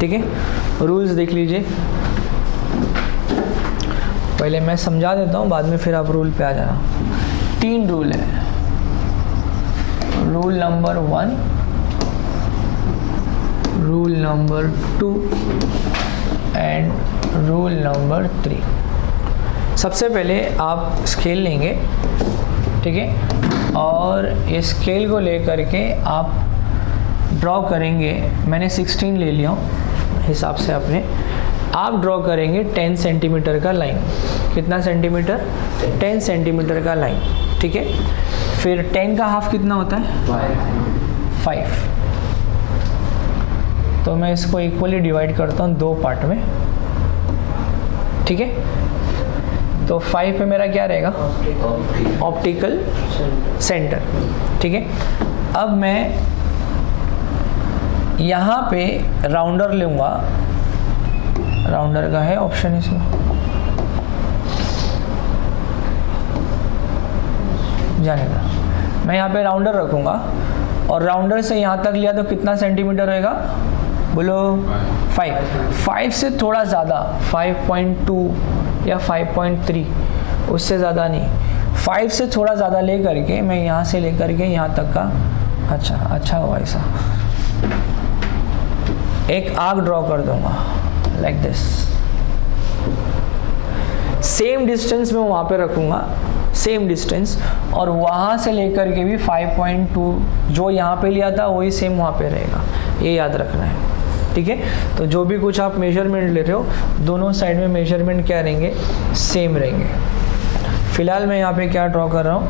ठीक है, रूल्स देख लीजिए। पहले मैं समझा देता हूँ, बाद में फिर आप रूल पे आ जाना। 3 रूल है। Rule number 1, rule number 2 and rule number 3। सबसे पहले आप स्केल लेंगे, ठीक है, और इस स्केल को लेकर के आप ड्रॉ करेंगे। मैंने 16 ले लिया हूँ हिसाब से अपने। आप ड्रॉ करेंगे 10 सेंटीमीटर का लाइन। कितना सेंटीमीटर? 10 सेंटीमीटर का लाइन, ठीक है। फिर 10 का हाफ कितना होता है? 5। तो मैं इसको इक्वली डिवाइड करता हूँ 2 पार्ट में, ठीक है। तो 5 पे मेरा क्या रहेगा? ऑप्टिकल सेंटर, ठीक है। अब मैं यहाँ पे राउंडर लूँगा। राउंडर का है ऑप्शन इसमें, जाने का। मैं यहाँ पे राउंडर रखूँगा और राउंडर से यहाँ तक लिया तो कितना सेंटीमीटर रहेगा? बोलो 5 से थोड़ा ज़्यादा, 5.2 या 5.3, उससे ज़्यादा नहीं। 5 से थोड़ा ज़्यादा ले करके मैं यहाँ से ले करके यहाँ तक का, अच्छा हुआ ऐसा, एक आर्क ड्रॉ कर दूंगा लाइक दिस। सेम डिस्टेंस में वहाँ पे रखूँगा, सेम डिस्टेंस, और वहाँ से लेकर के भी 5.2 जो यहाँ पे लिया था वही सेम वहाँ पे रहेगा, ये याद रखना है, ठीक है। तो जो भी कुछ आप मेजरमेंट ले रहे हो, दोनों साइड में मेजरमेंट क्या रहेंगे? सेम रहेंगे। फिलहाल मैं यहाँ पे क्या ड्रॉ कर रहा हूँ,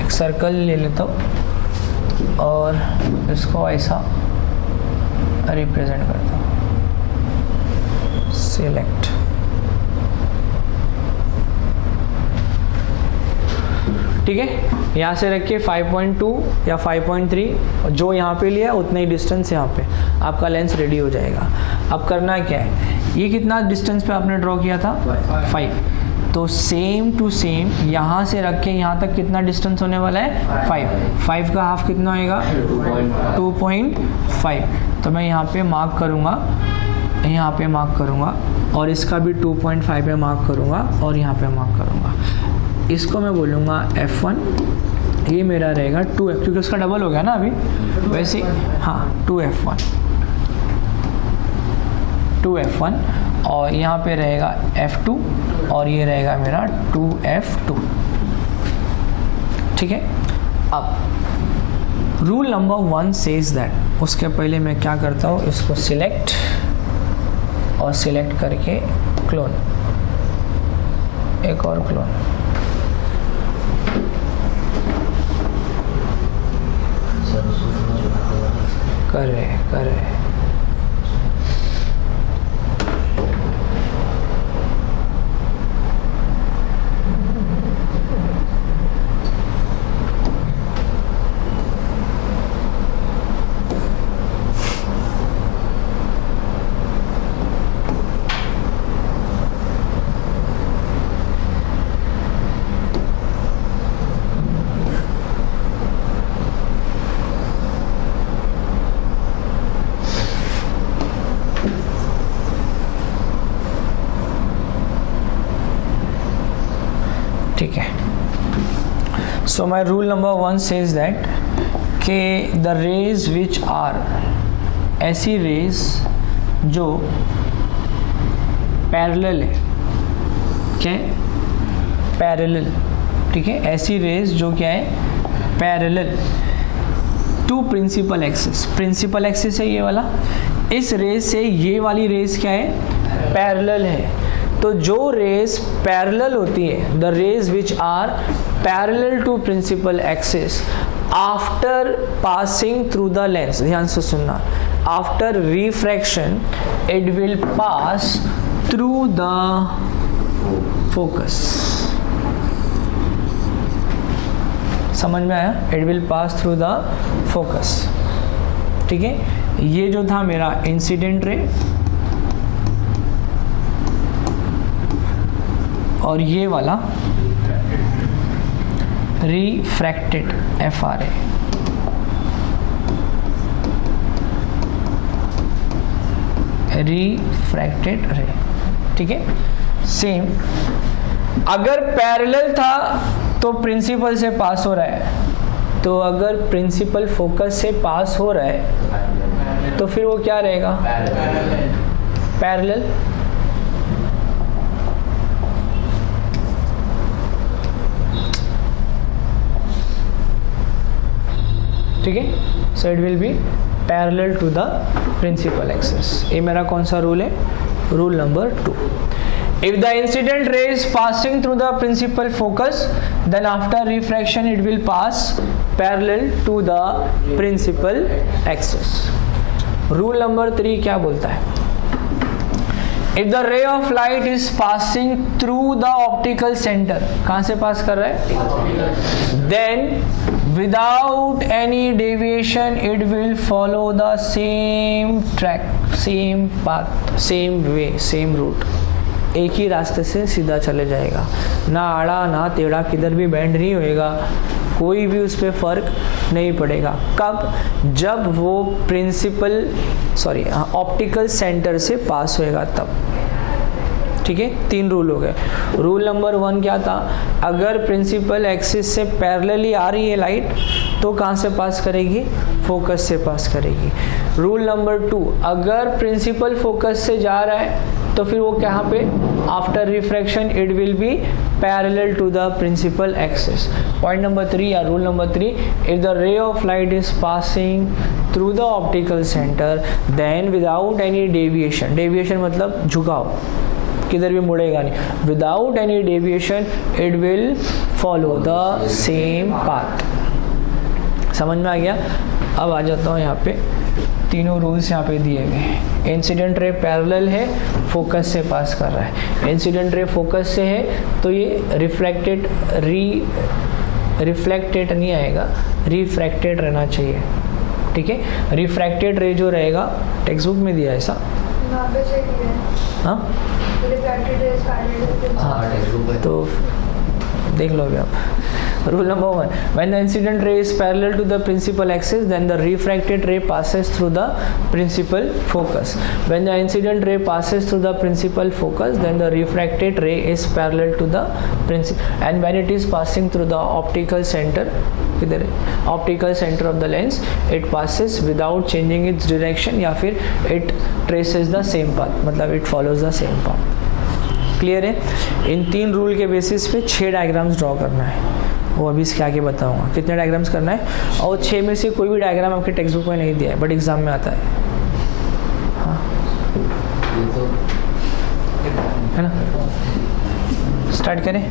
एक सर्कल ले लेता हूँ और इसको ऐसा रिप्रेजेंट करता हूँ। सिलेक्ट, ठीक है। यहाँ से रख के 5.2 या 5.3 जो यहाँ पे लिया उतना ही डिस्टेंस यहाँ पे आपका लेंस रेडी हो जाएगा। अब करना क्या है, ये कितना डिस्टेंस पे आपने ड्रॉ किया था? 5। तो सेम टू सेम यहाँ से रख के यहाँ तक कितना डिस्टेंस होने वाला है? 5 का हाफ कितना होएगा? 2.5। तो मैं यहाँ पे मार्क करूँगा, यहाँ पे मार्क करूँगा, और इसका भी 2.5 पे मार्क करूँगा और यहाँ पे मार्क करूँगा। इसको मैं बोलूँगा F1, ये मेरा रहेगा 2F, क्योंकि उसका डबल हो गया ना अभी, वैसे हाँ 2F1, और यहाँ पे रहेगा F2 और ये रहेगा मेरा 2F2, ठीक है। अब रूल नंबर 1 सेज दैट, उसके पहले मैं क्या करता हूँ, इसको सिलेक्ट और सिलेक्ट करके क्लोन, एक और क्लोन, कर रहे ठीक है। So my rule number 1 says that के द रेज विच आर, ऐसी रेज जो पैरेलल है, क्या है? पैरेलल, ठीक है। ऐसी रेज जो क्या है? Parallel to principal axis. Principal axis है ये वाला, इस रेज से ये वाली रेज क्या है? पैरेलल है। तो जो रेज पैरेलल होती है, the rays which are parallel to principal axis after passing through the lens, ध्यान से सुनना, after refraction it will pass through the focus. समझ में आया? It will pass through the focus, ठीक है। ये जो था मेरा इंसिडेंट रे, और ये वाला रिफ्रैक्टेड, FRA। रिफ्रैक्टेड रे, ठीक है। सेम अगर पैरेलल था तो प्रिंसिपल से पास हो रहा है, तो अगर प्रिंसिपल फोकस से पास हो रहा है तो फिर वो क्या रहेगा, पैरेलल। ठीक है, so it will be parallel to the principal axis. ये मेरा कौन सा रूल है, rule number 2। If the incident ray is passing through the principal focus, then after refraction it will pass parallel to the principal axis. Rule number 3 क्या बोलता है? If the ray of light is passing through the optical center, कहाँ से पास कर रहा है? Then without any deviation it will follow the same track, same path, same way, same route. एक ही रास्ते से सीधा चले जाएगा, ना आड़ा ना टेढ़ा, किधर भी बेंड नहीं होएगा, कोई भी उस पर फर्क नहीं पड़ेगा। कब? जब वो ऑप्टिकल सेंटर से पास होएगा तब। ठीक है, 3 रूल हो गए। रूल नंबर 1 क्या था, अगर प्रिंसिपल एक्सिस से पैरेलली आ रही है लाइट तो कहाँ से पास करेगी, फोकस से पास करेगी। रूल नंबर 2, अगर प्रिंसिपल फोकस से जा रहा है तो फिर वो कहाँ पे, after refraction it will be parallel to the principal axis. Point number 3 या rule number 3, if the ray of light is passing through the optical centre then without any deviation, deviation मतलब झुकाव, किधर भी मुड़ेगा नहीं, without any deviation it will follow the same path. समझ में आ गया? अब आ जाता हूँ यहाँ पे, तीनों रूल्स यहाँ पे दिए गए। इंसिडेंट रे पैरेलल है, फोकस से पास कर रहा है। इंसिडेंट रे फोकस से है तो ये रिफ्लेक्टेड नहीं आएगा, रिफ्रैक्टेड रहना चाहिए। ठीक है, रिफ्रैक्टेड रे जो रहेगा, टेक्स्ट बुक में दिया ऐसा। हाँ हाँ, तो देख लो अभी आप। Rule number 1, when the incident ray is parallel to the principal axis, then the refracted ray passes through the principal focus. When the incident ray passes through the principal focus, then the refracted ray is parallel to the principal. And when it is passing through the optical center, किधर है, optical center of the lens, it passes without changing its direction, या फिर it traces the same path, मतलब it follows the same path. Clear है? इन 3 rule के basis पे 6 diagrams draw करना है, वो अभी इसके आगे बताऊंगा कितने डायग्राम्स करना है। और 6 में से कोई भी डायग्राम आपके टेक्स्ट बुक में नहीं दिया है, बट एग्जाम में आता है। हाँ है ना, स्टार्ट करें।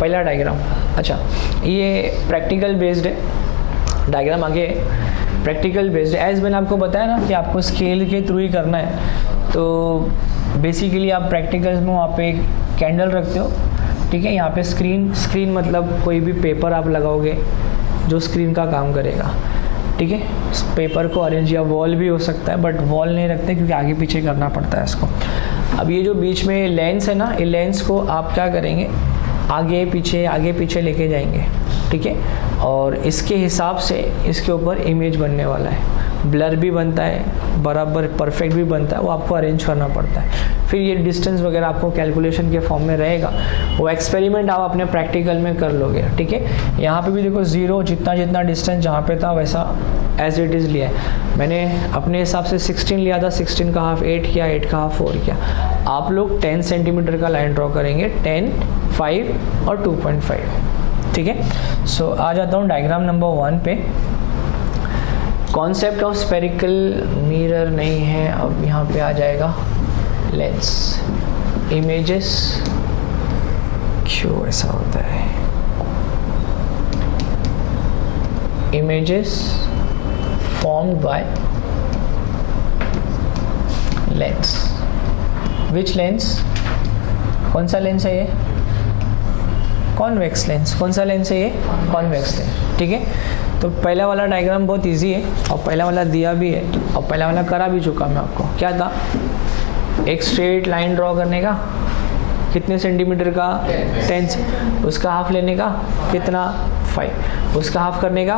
पहला डायग्राम, अच्छा ये प्रैक्टिकल बेस्ड है डायग्राम, आगे प्रैक्टिकल बेस्ड है। एज मैंने आपको बताया ना कि आपको स्केल के थ्रू ही करना है, तो बेसिकली आप प्रैक्टिकल्स में वहाँ पे एक कैंडल रखते हो। ठीक है, यहाँ पे स्क्रीन मतलब कोई भी पेपर आप लगाओगे जो स्क्रीन का काम करेगा। ठीक है, पेपर को अरेंज, या वॉल भी हो सकता है, बट वॉल नहीं रखते क्योंकि आगे पीछे करना पड़ता है इसको। अब ये जो बीच में लेंस है ना, ये लेंस को आप क्या करेंगे, आगे पीछे लेके जाएंगे। ठीक है, और इसके हिसाब से इसके ऊपर इमेज बनने वाला है, ब्लर भी बनता है, बराबर परफेक्ट भी बनता है, वो आपको अरेंज करना पड़ता है। फिर ये डिस्टेंस वगैरह आपको कैलकुलेशन के फॉर्म में रहेगा, वो एक्सपेरिमेंट आप अपने प्रैक्टिकल में कर लोगे। ठीक है, यहाँ पे भी देखो 0 जितना डिस्टेंस जहाँ पे था वैसा एज इट इज़ लिया है। मैंने अपने हिसाब से 16 लिया था, 16 का हाफ 8 किया, 8 का हाफ 4 किया। आप लोग 10 सेंटीमीटर का लाइन ड्रॉ करेंगे, 10, 5 और 2.5। ठीक है, सो आ जाता हूँ डायग्राम नंबर 1 पे। कॉन्सेप्ट ऑफ स्फेरिकल मिरर नहीं है, अब यहाँ पे आ जाएगा लेंस, इमेजेस। क्यों ऐसा होता है? Images formed by lens. Which lens? कौन सा लेंस है ये? Convex lens. कौन सा लेंस है ये? Convex lens. ठीक है, तो पहला वाला डायग्राम बहुत इजी है, और पहला वाला दिया भी है, और पहला वाला करा भी चुका मैं आपको। क्या था? एक स्ट्रेट लाइन ड्रॉ करने का, कितने सेंटीमीटर का? 10। उसका हाफ लेने का कितना? 5, उसका हाफ करने का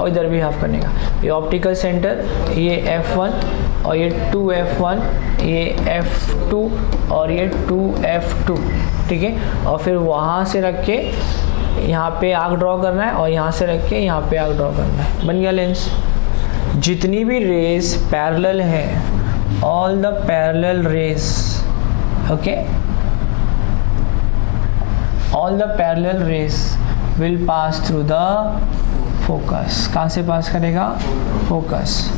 और इधर भी हाफ करने का। ये ऑप्टिकल सेंटर, ये F1 और ये 2F1, ये F2 और ये 2F2, ठीक है। और फिर वहाँ से रख के यहाँ पे आर्क ड्रॉ करना है और यहाँ से रख के यहाँ पे आर्क ड्रॉ करना है, बन गया लेंस। जितनी भी रेज पैरेलल है, all the parallel raise, okay, all the parallel raise will pass through the focus. कहाँ से पास करेगा? फोकस।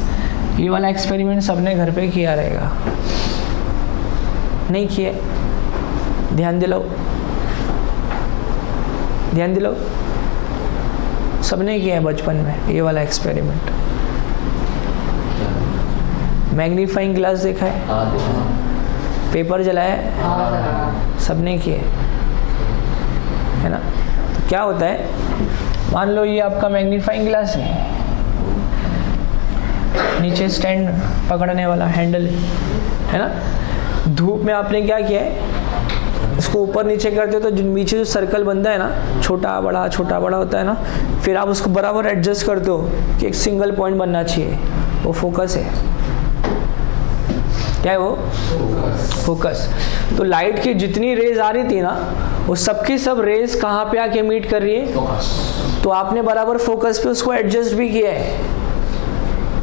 ये वाला एक्सपेरिमेंट सबने घर पे किया रहेगा, नहीं किए? ध्यान दिलाओ, ध्यान दिलाओ, सबने किया है बचपन में ये वाला एक्सपेरिमेंट। मैग्नीफाइंग ग्लास देखा है, पेपर जलाया है, सबने किया है ना। तो क्या होता है, मान लो ये आपका मैग्नीफाइंग ग्लास है, नीचे स्टैंड पकड़ने वाला हैंडल है ना। धूप में आपने क्या किया है, इसको ऊपर नीचे करते हो तो नीचे जो सर्कल बनता है ना, छोटा बड़ा होता है ना, फिर आप उसको बराबर एडजस्ट करते हो कि एक सिंगल पॉइंट बनना चाहिए, वो फोकस है। क्या है वो? फोकस। तो लाइट की जितनी रेज आ रही थी ना, वो सबकी सब रेज कहाँ पे आके मीट कर रही है? तो आपने बराबर फोकस पे उसको एडजस्ट भी किया है,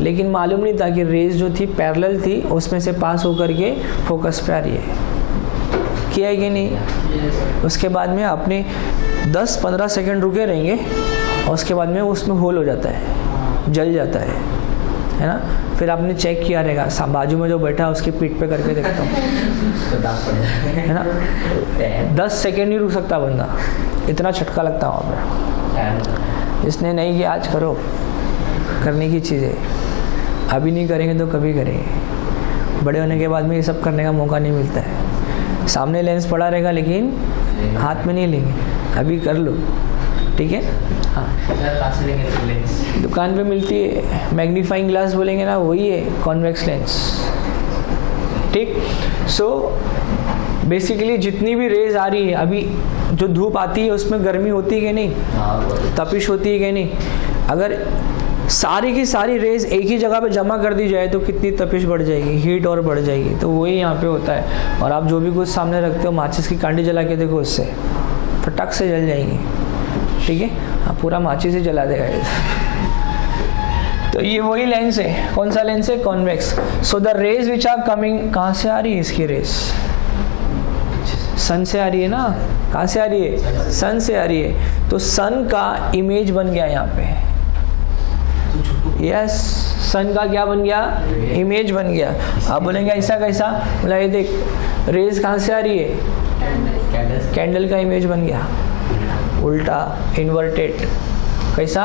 लेकिन मालूम नहीं था कि रेज जो थी पैरेलल थी, उसमें से पास होकर के फोकस पे आ रही है। किया है कि नहीं? उसके बाद में आपने 10-15 सेकंड रुके रहेंगे और उसके बाद में उसमें होल हो जाता है, जल जाता है ना। फिर आपने चेक किया रहेगा, बाजू में जो बैठा है उसकी पीठ पे करके देखता हूँ, है ना। 10 सेकंड नहीं रुक सकता बंदा, इतना झटका लगता है वहाँ पे। जिसने नहीं किया आज करो, करने की चीज़ है। अभी नहीं करेंगे तो कभी करेंगे, बड़े होने के बाद में ये सब करने का मौका नहीं मिलता है। सामने लेंस पड़ा रहेगा लेकिन हाथ में नहीं लेंगे, अभी कर लो, ठीक है। हाँ, दुकान पे मिलती है, मैग्नीफाइंग ग्लास बोलेंगे ना, वही है कॉन्वेक्स लेंस, ठीक। सो बेसिकली जितनी भी रेज आ रही है, अभी जो धूप आती है उसमें गर्मी होती है कि नहीं, तपिश होती है कि नहीं। अगर सारी की सारी रेज एक ही जगह पे जमा कर दी जाए तो कितनी तपिश बढ़ जाएगी, हीट और बढ़ जाएगी। तो वही यहाँ पे होता है। और आप जो भी कुछ सामने रखते हो, माचिस की कांडी जला के देखो, उससे फटक से जल जाएगी, ठीक है। हाँ, पूरा माचिस ही जला देगा ये। तो ये वही लेंस है। कौन सा लेंस है? Convex. So the rays which are coming, कहाँ से आ रही है इसकी रेज? सन से आ रही है ना। कहाँ से आ रही है? सन से आ रही है। तो सन का इमेज बन गया यहाँ पे, यस, सन का क्या बन गया? इमेज बन गया। आप बोलेंगे ऐसा कैसा? बोला ये देख, रेज कहाँ से आ रही है? कैंडल का इमेज बन गया, उल्टा, इन्वर्टेड। कैसा?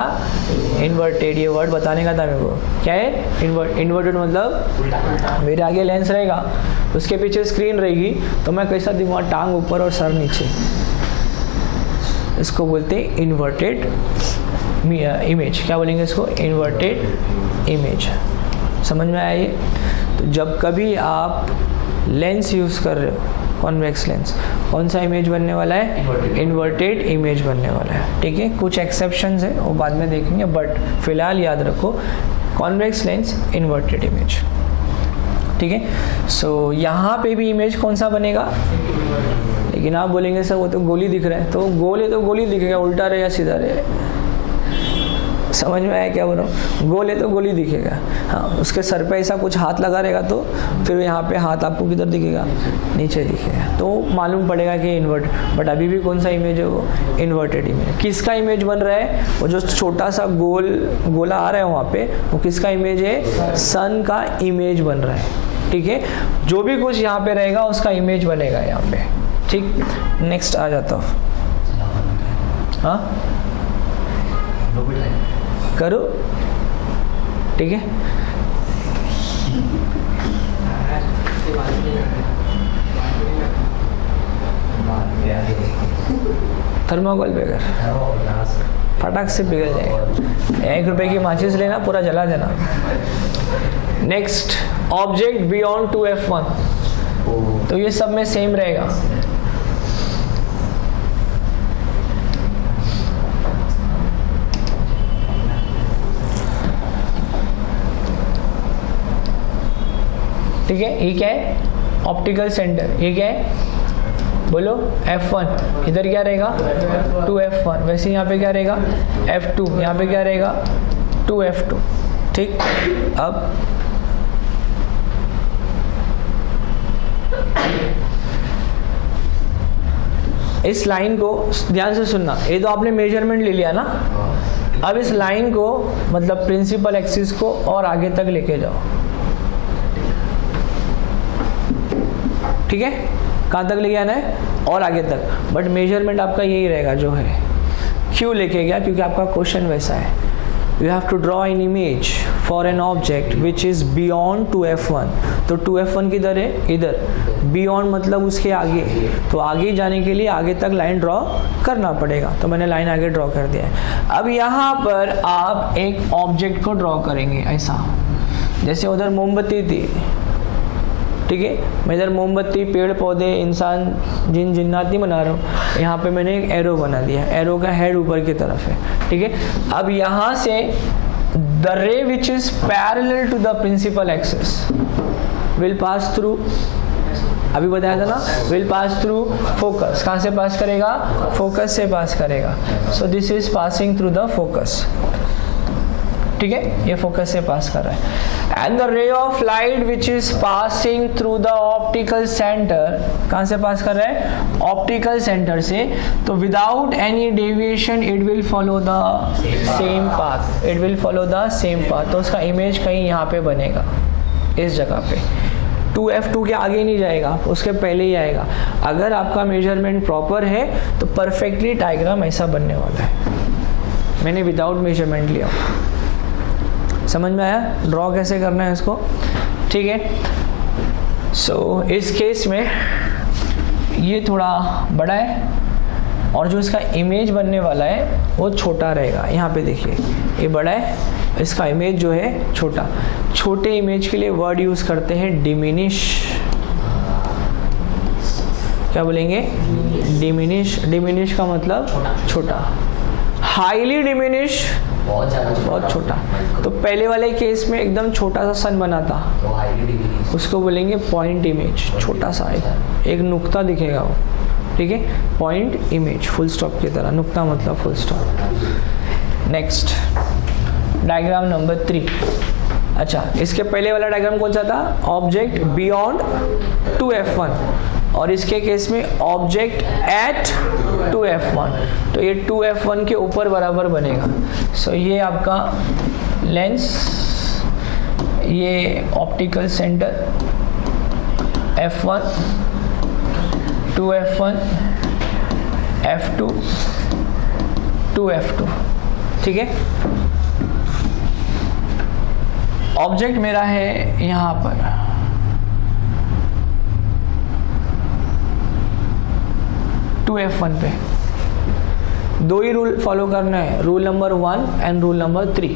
इन्वर्टेड। ये वर्ड बताने का था मेरे को। क्या है? इन्वर्टेड मतलब मेरे आगे लेंस रहेगा, उसके पीछे स्क्रीन रहेगी, तो मैं कैसा दिखूंगा? टांग ऊपर और सर नीचे। इसको बोलते हैं इन्वर्टेड इमेज। क्या बोलेंगे इसको? Inverted image. समझ में आया ये? तो जब कभी आप लेंस यूज़ कर रहे हो, कॉन्वेक्स लेंस, कौन सा इमेज बनने वाला है? इन्वर्टेड इमेज बनने वाला है, ठीक है। कुछ एक्सेप्शंस है, वो बाद में देखेंगे, बट फिलहाल याद रखो कॉन्वेक्स लेंस, इन्वर्टेड इमेज, ठीक है। सो यहाँ पे भी इमेज कौन सा बनेगा? लेकिन आप बोलेंगे सर वो तो गोली दिख रहा है, तो गोल है तो गोली दिखेगा, उल्टा रहे या सीधा रहे। समझ में आया क्या बोल रहा हूँ? गोल है तो गोली दिखेगा। हाँ, उसके सर पे ऐसा कुछ हाथ लगा रहेगा तो फिर यहाँ पे हाथ आपको किधर दिखेगा? नीचे दिखेगा, तो मालूम पड़ेगा कि इन्वर्ट। बट अभी भी कौन सा इमेज है वो? Inverted image. किसका इमेज बन रहा है? वो जो छोटा सा गोला आ रहा है वहाँ पे, वो किसका इमेज है? सन का इमेज बन रहा है, ठीक है। जो भी कुछ यहाँ पे रहेगा उसका इमेज बनेगा यहाँ पे, ठीक। नेक्स्ट आ जाता हूँ। हाँ, करो, ठीक है। थर्माकोल बेगर फटाक से पिघल जाएगा। 1 रुपए की माचिस लेना, पूरा जला देना। नेक्स्ट, ऑब्जेक्ट बियॉन्ड 2F1, तो ये सब में सेम रहेगा। ठीक है, ये क्या है ऑप्टिकल सेंटर, ये क्या है बोलो F1, इधर क्या रहेगा 2F1, वैसे यहाँ पे क्या रहेगा F2, यहाँ पे क्या रहेगा 2F2, ठीक। अब इस लाइन को ध्यान से सुनना, ये तो आपने मेजरमेंट ले लिया ना, अब इस लाइन को मतलब प्रिंसिपल एक्सिस को और आगे तक लेके जाओ, ठीक है, कहाँ तक लेके आना है और आगे तक, बट मेजरमेंट आपका यही रहेगा जो है। क्यों लेके गया, क्योंकि आपका क्वेश्चन वैसा है, you have to draw an image for an object which is beyond 2F1, तो 2F1 किधर है, इधर, बियॉन्ड मतलब उसके आगे, तो आगे जाने के लिए आगे तक लाइन ड्रॉ करना पड़ेगा, तो मैंने लाइन आगे ड्रॉ कर दिया है। अब यहाँ पर आप एक ऑब्जेक्ट को ड्रॉ करेंगे ऐसा, जैसे उधर मोमबत्ती थी, ठीक है, मैं इधर मोमबत्ती, पेड़ पौधे, इंसान, जिन जिन्नात नहीं बना रहा हूँ, यहाँ पे मैंने एक एरो बना दिया, एरो का हेड ऊपर की तरफ है, ठीक है। अब यहाँ से the ray which is parallel to the principal axis will pass through, अभी बताया था ना, विल पास थ्रू फोकस, कहाँ से पास करेगा, फोकस से पास करेगा, so this is passing through the focus, ठीक है, ये फोकस से पास कर रहा है। And the ray of light which is passing through the optical centre, कहाँ से पास कर रहा है, ऑप्टिकल सेंटर से, तो without any deviation it will follow the same path, it will follow the same path, तो उसका इमेज कहीं यहाँ पे बनेगा इस जगह पे, 2F2 के आगे नहीं जाएगा, उसके पहले ही आएगा। अगर आपका मेजरमेंट प्रॉपर है तो परफेक्टली डायग्राम ऐसा बनने वाला है, मैंने विदाउट मेजरमेंट लिया, समझ में आया ड्रॉ कैसे करना है इसको, ठीक है। सो इस केस में ये थोड़ा बड़ा है और जो इसका इमेज बनने वाला है वो छोटा रहेगा, यहाँ पे देखिए ये बड़ा है, इसका इमेज जो है छोटा, छोटे इमेज के लिए वर्ड यूज करते हैं डिमिनिश, क्या बोलेंगे, डिमिनिश, डिमिनिश का मतलब छोटा, हाईली डिमिनिश बहुत छोटा, तो पहले वाले केस में एकदम छोटा सा सन बना था, उसको बोलेंगे पॉइंट इमेज, छोटा सा एक नुक्ता दिखेगा वो, ठीक है, पॉइंट इमेज, फुल स्टॉप की तरह, नुक्ता मतलब full stop. Next diagram number 3, अच्छा इसके पहले वाला डायग्राम कौन सा था, ऑब्जेक्ट बियॉन्ड 2F1, और इसके केस में ऑब्जेक्ट एट 2F1, तो ये 2F1 के ऊपर बराबर बनेगा। सो ये आपका लेंस, ये optical centre F1, 2F1, F2, 2F2, ठीक है। ऑब्जेक्ट मेरा है यहाँ पर, F1 पे दो ही रूल फॉलो करना है, rule number 1 and rule number 3।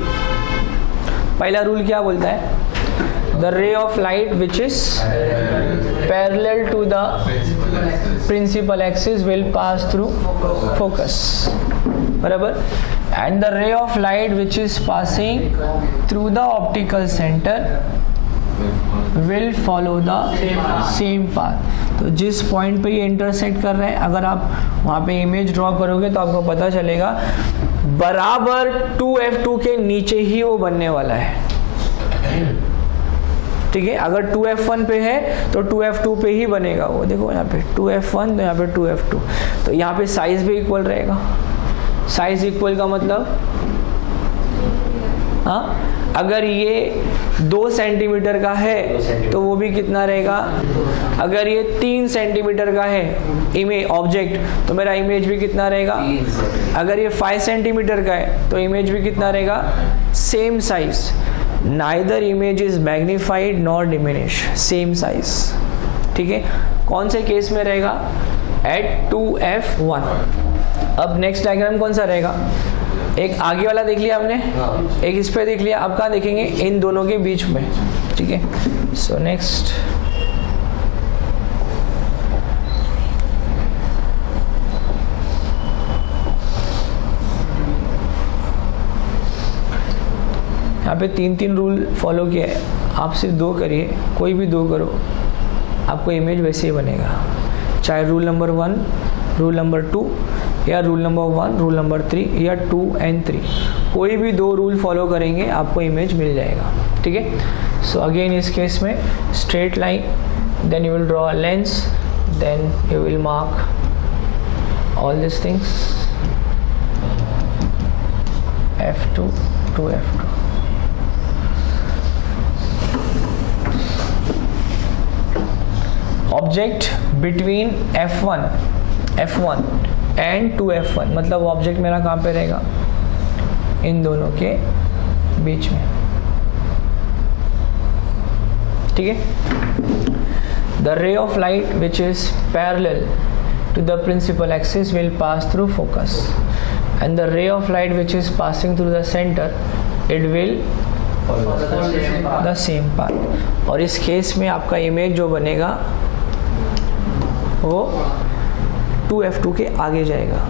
पहला रूल क्या बोलता है, the ray of light which is parallel to the principal axis will pass through focus, बराबर, and the ray of light which is passing through the optical centre will follow the same path. तो जिस point पे ये intersect कर रहे हैं, अगर आप वहाँ पे इमेज ड्रॉ करोगे तो आपको पता चलेगा बराबर 2F2 के नीचे ही वो बनने वाला है, ठीक है। अगर 2F1 पे है तो 2F2 पे ही बनेगा वो, देखो यहाँ पे 2F1 तो यहाँ पे 2F2, तो यहाँ पे साइज भी इक्वल रहेगा। साइज इक्वल का मतलब, हाँ, अगर ये 2 सेंटीमीटर का है तो वो भी कितना रहेगा, अगर ये 3 सेंटीमीटर का है इमेज ऑब्जेक्ट तो मेरा इमेज भी कितना रहेगा, अगर ये 5 सेंटीमीटर का है तो इमेज भी कितना रहेगा, same size, neither image is magnified nor diminish, same size, ठीक है। कौन से केस में रहेगा, एट 2F1। अब नेक्स्ट डायग्राम कौन सा रहेगा, एक आगे वाला देख लिया हमने, एक इस पे देख लिया, अब कहाँ देखेंगे, इन दोनों के बीच में, ठीक है। सो नेक्स्ट यहाँ पे 3 रूल फॉलो किया है। आप सिर्फ 2 करिए, कोई भी 2 करो, आपको इमेज वैसे ही बनेगा, चाहे रूल नंबर 1, रूल नंबर 2 या रूल नंबर 1, रूल नंबर 3 या 2 and 3, कोई भी 2 रूल फॉलो करेंगे आपको इमेज मिल जाएगा, ठीक है। सो अगेन इस केस में straight line, then you will draw a lens, then you will mark all this things, F2 to F2. Object between F1 and 2F1, मतलब ऑब्जेक्ट मेरा कहाँ पे रहेगा, इन दोनों के बीच में, ठीक है। The ray of light which is parallel to the principal axis will pass through focus, and the ray of light which is passing through the center, it will follow the same path. और इस case में आपका image जो बनेगा वो 2F2 के आगे जाएगा।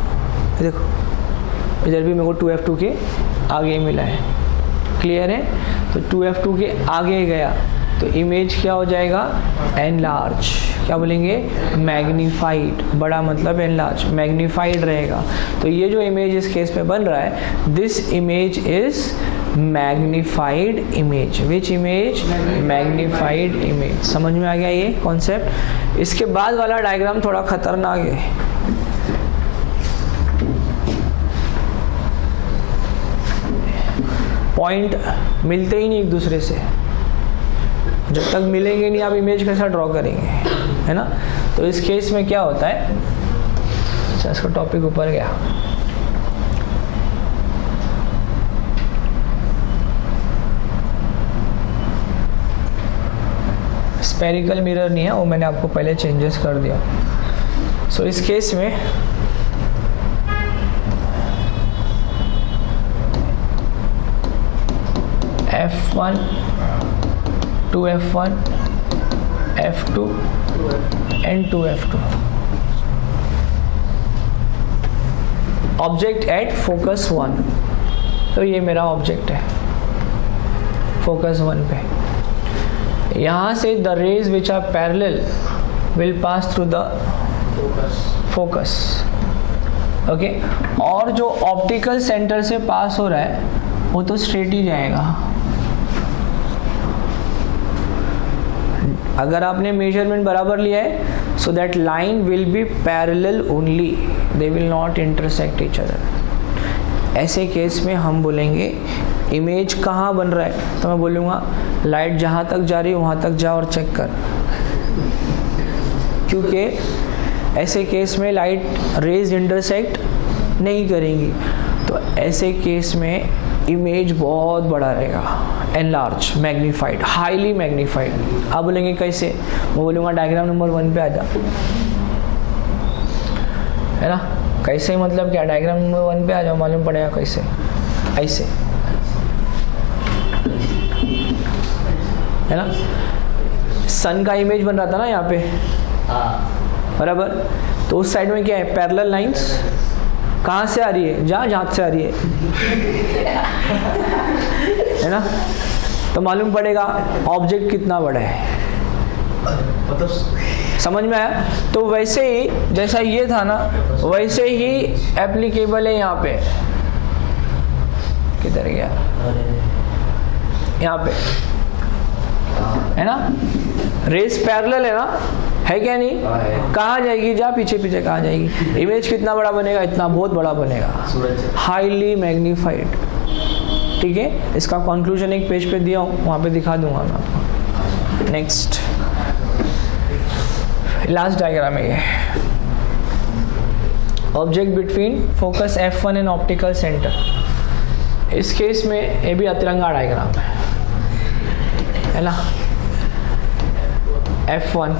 देखो इधर भी मेरे को 2F2 के आगे मिला है, क्लियर है। तो 2F2 के आगे गया तो इमेज क्या हो जाएगा, एनलार्ज, क्या बोलेंगे, मैग्नीफाइड, बड़ा मतलब एनलार्ज, मैग्नीफाइड रहेगा। तो ये जो इमेज इस केस में बन रहा है, this image is magnified image. Which image, magnified image. समझ में आ गया ये कॉन्सेप्ट। इसके बाद वाला डायग्राम थोड़ा खतरनाक है, पॉइंट मिलते ही नहीं एक दूसरे से, जब तक मिलेंगे नहीं आप इमेज कैसा ड्रॉ करेंगे, है ना। तो इस केस में क्या होता है, अच्छा इसका टॉपिक ऊपर गया, स्पेरिकल मिरर नहीं है वो, मैंने आपको पहले चेंजेस कर दिया। सो इस केस में F1 2F1 F2 and 2F2 object at focus 1। तो ये मेरा ऑब्जेक्ट है फोकस 1 पे। यहाँ से the rays which are parallel will pass through the focus, okay. और जो ऑप्टिकल सेंटर से पास हो रहा है वो तो स्ट्रेट ही जाएगा। अगर आपने मेजरमेंट बराबर लिया है, so that line will be parallel only, they will not intersect each other. ऐसे केस में हम बोलेंगे इमेज कहाँ बन रहा है, तो मैं बोलूँगा लाइट जहाँ तक जा रही है वहाँ तक जा और चेक कर, क्योंकि ऐसे केस में लाइट रेज इंटरसेक्ट नहीं करेंगी। तो ऐसे केस में इमेज बहुत बड़ा रहेगा, एनलार्ज, मैग्नीफाइड, हाईली मैग्नीफाइड। आप बोलेंगे कैसे, मैं बोलूँगा डायग्राम नंबर 1 पे आ जा, है ना। कैसे मतलब क्या, डायग्राम नंबर 1 पे आ जाओ, मालूम पड़ेगा कैसे, ऐसे, है ना। सन का इमेज बन रहा था ना यहाँ पे, बराबर। तो उस साइड में क्या है, पैरेलल लाइंस कहाँ से आ रही है, जहाँ से आ रही है ना। तो मालूम पड़ेगा ऑब्जेक्ट कितना बड़ा है, समझ में आया। तो वैसे ही जैसा ये था ना, वैसे ही एप्लीकेबल है यहाँ पे, किधर गया, यहाँ पे, है ना। रेस पैरेलल है ना, है क्या नहीं, कहाँ जाएगी, जा पीछे पीछे कहाँ जाएगी। इमेज कितना बड़ा बनेगा, इतना बहुत बड़ा बनेगा, हाईली मैग्नीफाइड, ठीक है। इसका कंक्लूजन एक पेज पे दिया हूँ, वहाँ पे दिखा दूंगा मैं आपको। नेक्स्ट लास्ट डायग्राम है ये, object between focus F1 and optical centre. इस केस में ये भी अतिरंगा डायग्राम है ना। F1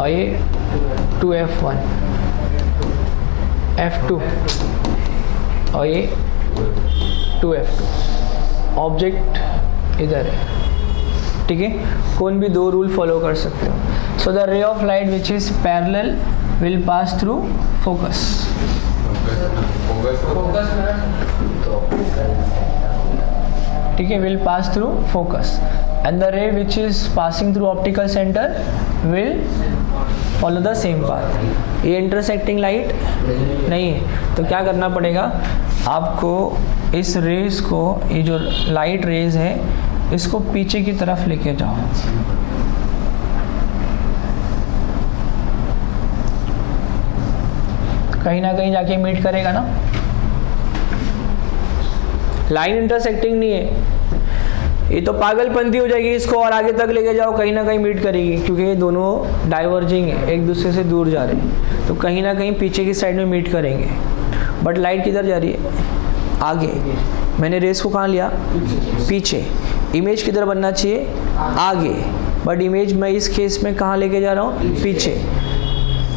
और ये 2F1, F2 और ये 2F2। ऑब्जेक्ट इधर है, ठीक है। कौन भी 2 रूल फॉलो कर सकते हो। So the ray of light which is parallel will pass through focus. ठीक है, will pass through focus and the ray which is passing through optical centre will follow the same path. ये intersecting light नहीं है, तो क्या करना पड़ेगा आपको, इस रेज को, ये जो लाइट रेज है इसको पीछे की तरफ लेके जाओ। कहीं ना कहीं जाके मीट करेगा ना, लाइन इंटरसेक्टिंग नहीं है, ये तो पागलपंती हो जाएगी, इसको और आगे तक लेके जाओ कहीं ना कहीं मीट करेगी, क्योंकि ये दोनों डाइवर्जिंग है, एक दूसरे से दूर जा रहे हैं, तो कहीं ना कहीं पीछे की साइड में मीट करेंगे। बट लाइट किधर जा रही है? आगे। मैंने रेस को कहाँ लिया? पीछे। इमेज किधर बनना चाहिए? आगे। बट इमेज मैं इस केस में कहाँ लेके जा रहा हूँ? पीछे।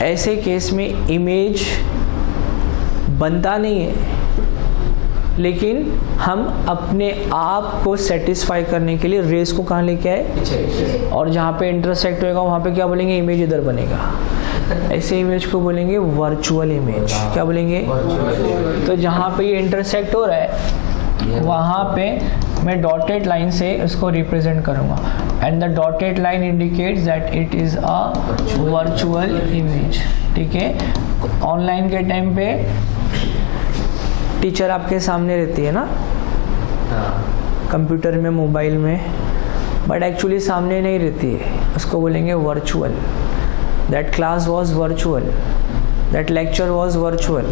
ऐसे केस में इमेज बनता नहीं है, लेकिन हम अपने आप को सेटिस्फाई करने के लिए रेस को कहाँ लेके आए? और जहाँ पे इंटरसेक्ट होएगा वहाँ पे क्या बोलेंगे? इमेज इधर बनेगा। ऐसे इमेज को बोलेंगे वर्चुअल इमेज। क्या बोलेंगे? तो जहाँ पे ये इंटरसेक्ट हो रहा है वहाँ पे मैं डॉटेड लाइन से इसको रिप्रेजेंट करूँगा, and the dotted line indicates that it is a virtual image. ठीक है, ऑनलाइन के टाइम पे टीचर आपके सामने रहती है ना, कंप्यूटर में, मोबाइल में, बट एक्चुअली सामने नहीं रहती है, उसको बोलेंगे virtual. That class was virtual, that lecture was virtual,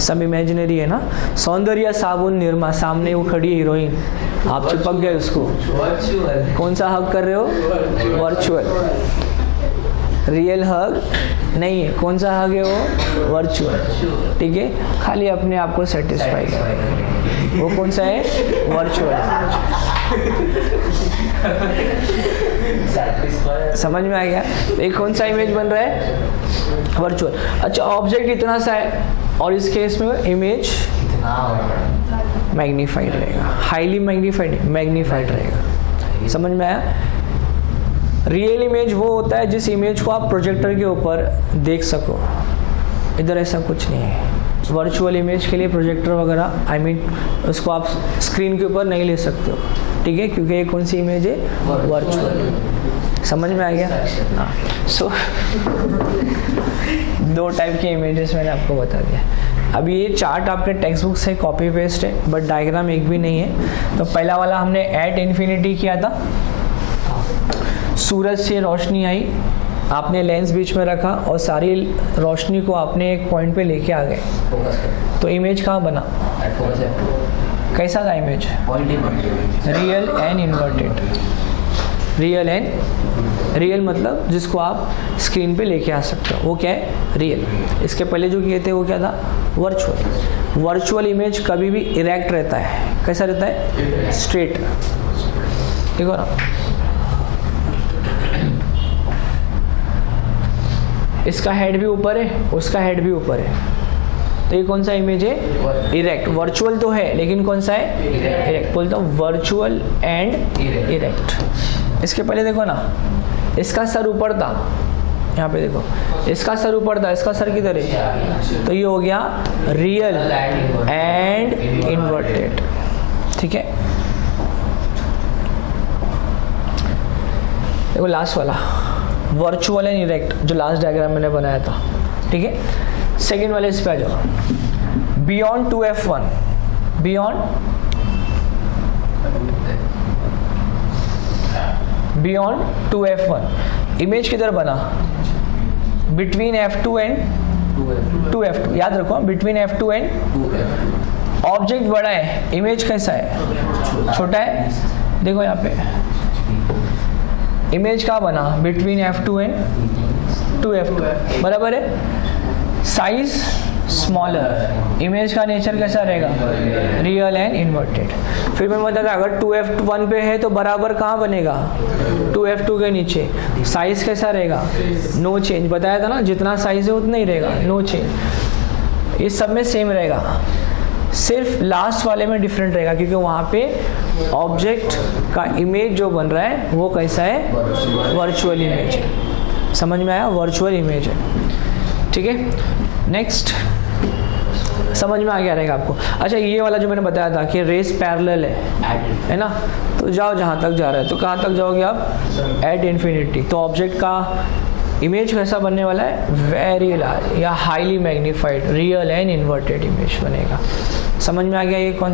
सब इमेजिनरी है ना। सौंदर्य साबुन निरमा, सामने वो खड़ी है हीरोइन, आप चिपक गए उसको, कौन सा हग कर रहे हो? वर्चुअल। रियल हग नहीं है, कौन सा हग है वो? वर्चुअल। ठीक है, खाली अपने आप को सेटिस्फाई कर, वो कौन सा है? वर्चुअल। समझ में आ गया? एक कौन सा इमेज बन रहा है? वर्चुअल। अच्छा, ऑब्जेक्ट इतना सा है और इस केस में इमेज मैग्नीफाइड रहेगा, हाईली मैग्नीफाइड रहेगा। समझ में आया? रियल इमेज वो होता है जिस इमेज को आप प्रोजेक्टर के ऊपर देख सको, इधर ऐसा कुछ नहीं है। वर्चुअल इमेज के लिए प्रोजेक्टर वगैरह उसको आप स्क्रीन के ऊपर नहीं ले सकते हो, ठीक है, क्योंकि ये कौन सी इमेज है? वर्चुअल। समझ में आ गया? हाँ। सो दो टाइप के इमेजेस मैंने आपको बता दिया। अब ये चार्ट आपके टेक्स्ट बुक से कॉपी पेस्ट है, बट डायग्राम एक भी नहीं है। तो पहला वाला हमने एट इन्फिनिटी किया था, सूरज से रोशनी आई, आपने लेंस बीच में रखा और सारी रोशनी को आपने एक पॉइंट पे लेके आ गए, तो इमेज कहाँ बना? कैसा था image? Real and inverted. Real मतलब जिसको आप स्क्रीन पे लेके आ सकते हो, वो क्या है? रियल। इसके पहले जो किए थे वो क्या था? वर्चुअल। वर्चुअल इमेज कभी भी इरेक्ट रहता है। कैसा रहता है? स्ट्रेट। देखो ना, इसका हेड भी ऊपर है, उसका हेड भी ऊपर है, तो ये कौन सा इमेज है? इरेक्ट। वर्चुअल तो है लेकिन कौन सा है? इरेक्ट। बोलता हूँ वर्चुअल एंड इरेक्ट। इसके पहले देखो ना, इसका सर ऊपर था, यहाँ पे देखो, इसका सर ऊपर था, इसका सर किधर है? तो ये हो गया रियल एंड इन्वर्टेड। ठीक है, देखो लास्ट वाला वर्चुअल एंड इरेक्ट, जो लास्ट डायग्राम मैंने बनाया था। ठीक है, सेकेंड वाले इस पे आ जाओ। Beyond 2F1, beyond 2F1 image किधर बना? Between F2 and 2F2। याद रखो, बिटवीन F2 एंड। ऑब्जेक्ट बड़ा है, इमेज कैसा है? छोटा है। देखो यहाँ पे इमेज कहाँ बना? बिटवीन F2 एंड 2F2, बराबर है। साइज स्मॉलर, इमेज का नेचर कैसा रहेगा? Real and inverted. फिर मैं बताता, अगर 2F1 पे है तो बराबर कहाँ बनेगा? 2F2 के नीचे। साइज कैसा रहेगा? No change. बताया था ना, जितना साइज है उतना ही रहेगा, नो चेंज। इस सब में सेम रहेगा, सिर्फ लास्ट वाले में डिफरेंट रहेगा, क्योंकि वहाँ पे ऑब्जेक्ट का इमेज जो बन रहा है वो कैसा है? वर्चुअल इमेज है। समझ में आया? वर्चुअल इमेज है। ठीक है, नेक्स्ट समझ में आ गया रहेगा आपको। अच्छा ये वाला जो मैंने बताया था कि रेस पैरेलल है ना, तो जाओ जहाँ तक जा रहा है, तो कहाँ तक जाओगे आप, एट इन्फिनिटी। तो ऑब्जेक्ट का इमेज कैसा बनने वाला है, वेरी लार्ज या highly magnified real and inverted image बनेगा। समझ में आ गया ये कौन